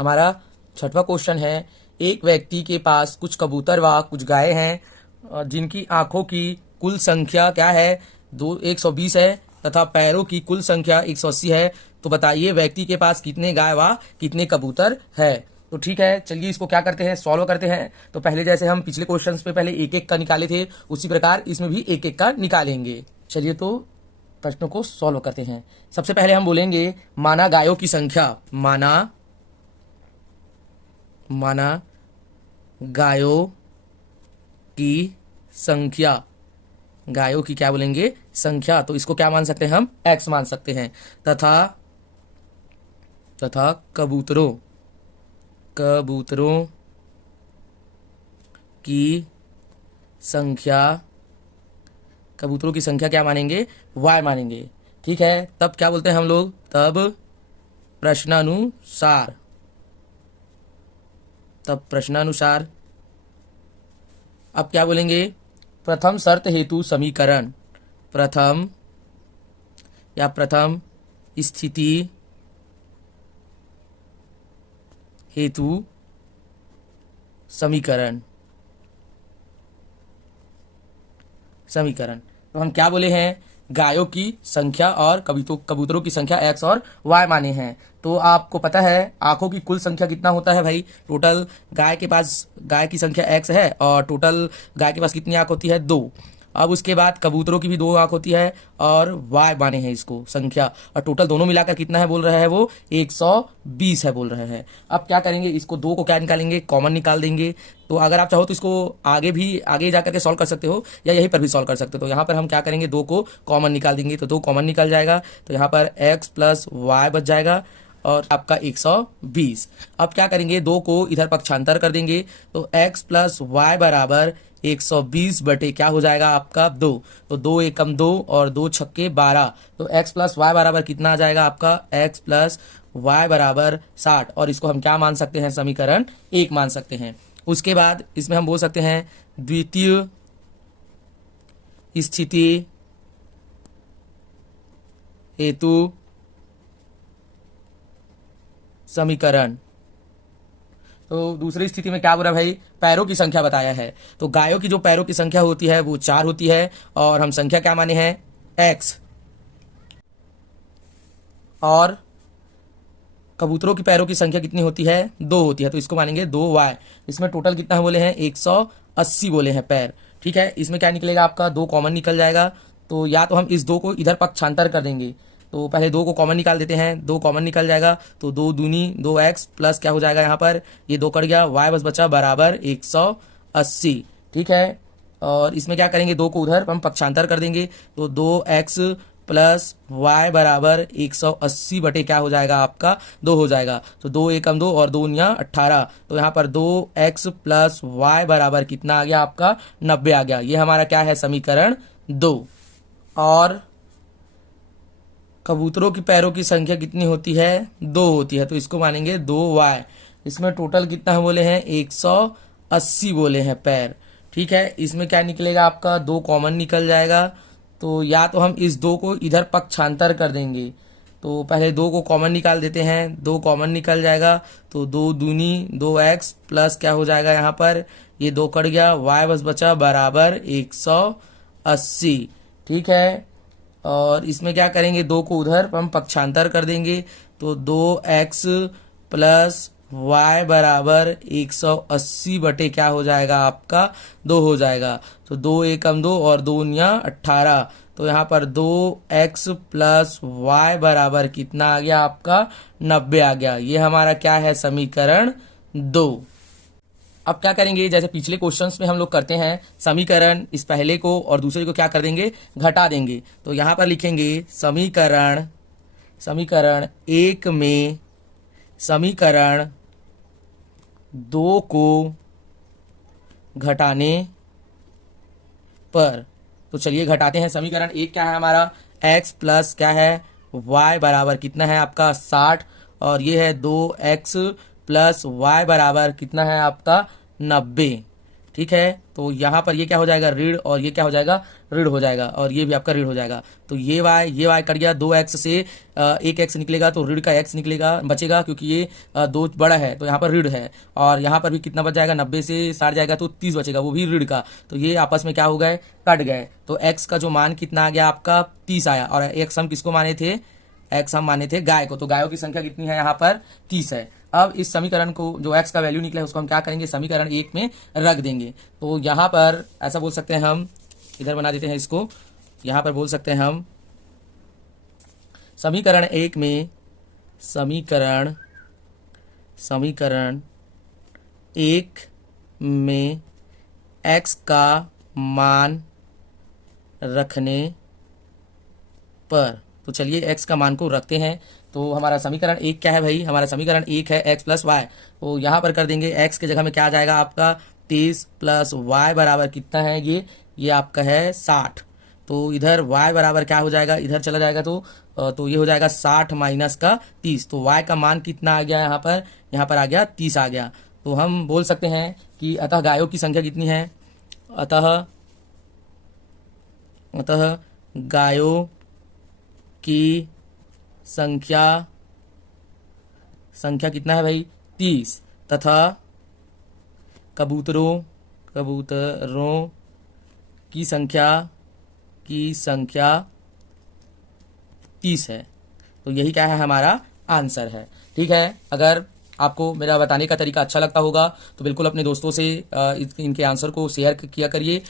हमारा छठवां क्वेश्चन है, एक व्यक्ति के पास कुछ कबूतर व कुछ गाय हैं जिनकी आंखों की कुल संख्या क्या है, 120 है तथा पैरों की कुल संख्या 180 है। तो बताइए व्यक्ति के पास कितने गाय व कितने कबूतर है। तो ठीक है, चलिए इसको क्या करते हैं, सॉल्व करते हैं। तो पहले जैसे हम पिछले क्वेश्चंस पे पहले एक एक का निकाले थे, उसी प्रकार इसमें भी एक एक का निकालेंगे। चलिए तो प्रश्नों को सॉल्व करते हैं। सबसे पहले हम बोलेंगे माना गायों की संख्या, माना गायों की संख्या, गायों की क्या बोलेंगे, संख्या। तो इसको क्या मान सकते हैं हम, x मान सकते हैं। तथा कबूतरों की संख्या, कबूतरों की संख्या क्या मानेंगे, y मानेंगे। ठीक है, तब क्या बोलते हैं हम लोग, तब प्रश्नानुसार अब क्या बोलेंगे, प्रथम शर्त हेतु समीकरण, प्रथम स्थिति हेतु समीकरण। तो हम क्या बोले हैं, गायों की संख्या और कबूतरों की संख्या x और y माने हैं। तो आपको पता है आंखों की कुल संख्या कितना होता है भाई, टोटल गाय की संख्या x है और टोटल गाय के पास कितनी आंख होती है, 2। अब उसके बाद कबूतरों की भी 2 आंख होती है और y माने हैं इसको संख्या, और टोटल दोनों मिलाकर कितना है बोल रहा है वो, 120 है बोल रहे हैं। अब क्या करेंगे, इसको 2 को क्या निकालेंगे, कॉमन निकाल देंगे। तो अगर आप चाहो तो इसको आगे जाकर के सॉल्व कर सकते हो या यहीं पर भी सॉल्व कर सकते हो। तो यहाँ पर हम क्या करेंगे, 2 को कॉमन निकाल देंगे, तो 2 कॉमन निकल जाएगा। तो यहाँ पर x प्लस वाई बच जाएगा और आपका 120। अब क्या करेंगे, 2 को इधर पक्षांतर कर देंगे, तो x प्लस वाई बराबर 120 बटे क्या हो जाएगा आपका, 2। तो 2 एकम 2 और 2 छक्के 12। तो x प्लस वाई बराबर कितना आ जाएगा आपका, x प्लस वाई बराबर 60। और इसको हम क्या मान सकते हैं, समीकरण 1 मान सकते हैं। उसके बाद इसमें हम बोल सकते हैं द्वितीय स्थिति हेतु समीकरण। तो दूसरी स्थिति में क्या बोला भाई, पैरों की संख्या बताया है। तो गायों की जो पैरों की संख्या होती है वो 4 होती है और हम संख्या क्या माने हैं, x। और कबूतरों की पैरों की संख्या कितनी होती है, 2 होती है, तो इसको मानेंगे 2y। इसमें टोटल कितना है बोले हैं, 180 बोले हैं पैर। ठीक है, इसमें क्या निकलेगा आपका, 2 कॉमन निकल जाएगा। तो या तो हम इस 2 को इधर पक्षांतर कर देंगे, तो पहले 2 को कॉमन निकाल देते हैं, 2 कॉमन निकल जाएगा। तो 2 दूनी 2x प्लस क्या हो जाएगा, यहाँ पर ये 2 कट गया, y बस बचा बराबर 180। ठीक है, और इसमें क्या करेंगे, 2 को उधर हम पक्षांतर कर देंगे, तो 2x प्लस y बराबर 180 बटे क्या हो जाएगा आपका, 2 हो जाएगा। तो 2 एकम 2 और 2 या 18। तो यहाँ पर 2x प्लस y बराबर कितना आ गया आपका, 90 आ गया। ये हमारा क्या है, समीकरण 2। और कबूतरों की पैरों की संख्या कितनी होती है, 2 होती है, तो इसको मानेंगे 2y। इसमें टोटल कितना है बोले हैं, 180 बोले हैं पैर। ठीक है, इसमें क्या निकलेगा आपका, 2 कॉमन निकल जाएगा। तो या तो हम इस 2 को इधर पक्षांतर कर देंगे, तो पहले 2 को कॉमन निकाल देते हैं, 2 कॉमन निकल जाएगा। तो 2 दूनी 2x प्लस क्या हो जाएगा, यहाँ पर ये 2 कट गया, y बस बचा बराबर 180। ठीक है, और इसमें क्या करेंगे, 2 को उधर हम पक्षांतर कर देंगे, तो 2x प्लस y बराबर 180 बटे क्या हो जाएगा आपका, 2 हो जाएगा। तो 2 एकम 2 और 2 या 18। तो यहाँ पर 2x प्लस y बराबर कितना आ गया आपका, 90 आ गया। ये हमारा क्या है, समीकरण 2। अब क्या करेंगे, जैसे पिछले क्वेश्चंस में हम लोग करते हैं, समीकरण इस पहले को और दूसरे को क्या कर देंगे, घटा देंगे। तो यहाँ पर लिखेंगे समीकरण 1 में समीकरण 2 को घटाने पर। तो चलिए घटाते हैं। समीकरण 1 क्या है हमारा, x प्लस क्या है, y बराबर कितना है आपका, 60। और ये है 2x प्लस y बराबर कितना है आपका, 90। ठीक है। तो यहाँ पर ये क्या हो जाएगा, ऋण, और ये क्या हो जाएगा, ऋण हो जाएगा, और ये भी आपका ऋण हो जाएगा। तो ये y कट गया, 2x से एक x निकलेगा तो ऋण का x निकलेगा, बचेगा, क्योंकि ये 2 बड़ा है तो यहाँ पर ऋण है। और यहाँ पर भी कितना बच जाएगा, 90 से 60 जाएगा तो 30 बचेगा, वो भी ऋण का। तो ये आपस में क्या हो गए, कट गए। तो x का जो मान कितना आ गया आपका, 30 आया। और x हम किसको माने थे, x हम माने थे गाय को। तो गायों की संख्या कितनी है, यहाँ पर 30 है। अब इस समीकरण को, जो x का वैल्यू निकला है, उसको हम क्या करेंगे, समीकरण 1 में रख देंगे। तो यहाँ पर ऐसा बोल सकते हैं हम, इधर बना देते हैं इसको, यहाँ पर बोल सकते हैं हम समीकरण 1 में, समीकरण 1 में x का मान रखने पर, तो चलिए x का मान को रखते हैं। तो हमारा समीकरण 1 क्या है भाई, हमारा समीकरण 1 है x प्लस वाई। तो यहाँ पर कर देंगे x के जगह में क्या आ जाएगा आपका 30 प्लस y बराबर कितना है, ये आपका है 60। तो इधर y बराबर क्या हो जाएगा, इधर चला जाएगा तो ये हो जाएगा 60 माइनस का 30। तो y का मान कितना आ गया, यहाँ पर आ गया 30 आ गया। तो हम बोल सकते हैं कि अतः गायों की संख्या कितनी है, अतः गायों की संख्या कितना है भाई, 30, तथा कबूतरों की संख्या 30 है। तो यही क्या है, हमारा आंसर है। ठीक है, अगर आपको मेरा बताने का तरीका अच्छा लगता होगा तो बिल्कुल अपने दोस्तों से इनके आंसर को शेयर किया करिए।